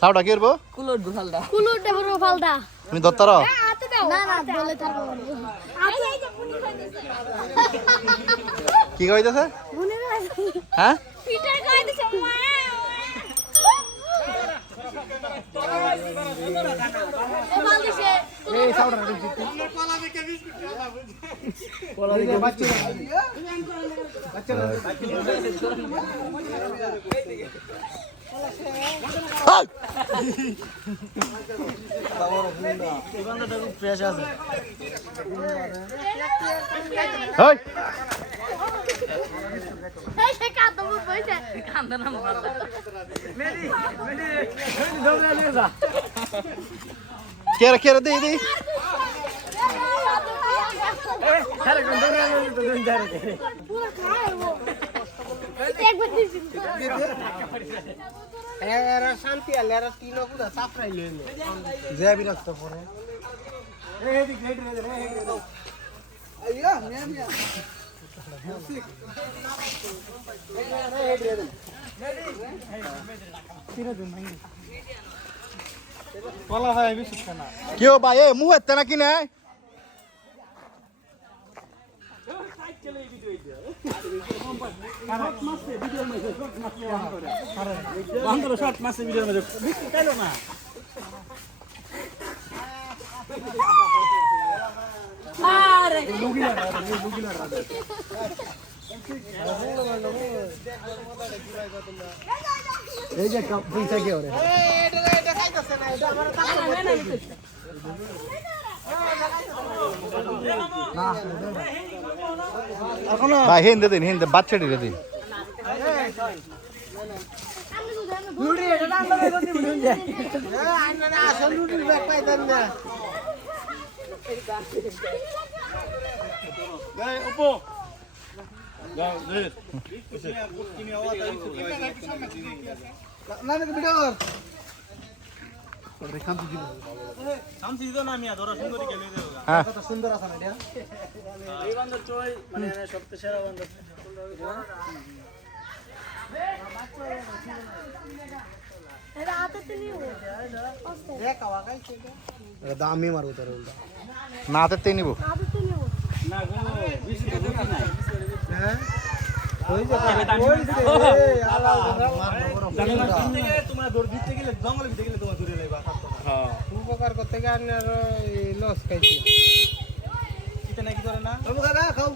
সাউটা কি করবো কুলোর দুফালদা কুলোর দেবর ফালদা তুমি দত্তার না না বলে থাকো কি কইতাছে হ্যাঁ পিঠা কইতাছে মা ফালদিছে এই সাউটা দিছি কলা দেখে বিস্কুট কলা দেখে বাচ্চা ফ্রেশ আছে কেরা কেরা দে দে এরা শান্তি আলে এরা তিন কুদা সাফরাইলে যাবি রাখতে পরে এদিক লেট রে আইয়া মিয়া কলা ভাই বিশুদ্ধ না কেউ ভাই এ মুহ এতে নাকি না শর্ট মাসে ভিডিওর মধ্যে কাইলো না আরে এই যে পয়সা কি ওরে এটা খাইতেছে না এটা আমার ভাই হিন্দে দিন হিন্দে বাচ্চা দিলে দিন লুডি এটা দাম দেবে কোন দিন দে আইনা না আসল লুডির ব্যাগ পাইতাম না এই ওপো যাও দে কিমি আওয়াজ না না ভিডিও ওরে কাম দিবি কাম দিছো না মিয়া ধরো সুন্দরী গেলে দেওগা হ্যাঁ কত সুন্দর আছে না এটা এই বান্দর চই মানে সবচেয়ে সেরা বান্দর এরা হাতে নিও দেখ আওয়া গাইছে এটা দামি মারু তোর উল্টা না হাতে নিব হাতে নিও না গো 20 টাকা দিতে নাই হ্যাঁ ওই যে আলা তোমরা দৌড় দিতে গেলে জঙ্গলে দিতে গেলে তোমার দৌড়ে লাগবে হ্যাঁ উপকার করতে গিয়ে আর লস খাইছি এটা নাকি করে না তুমি খাও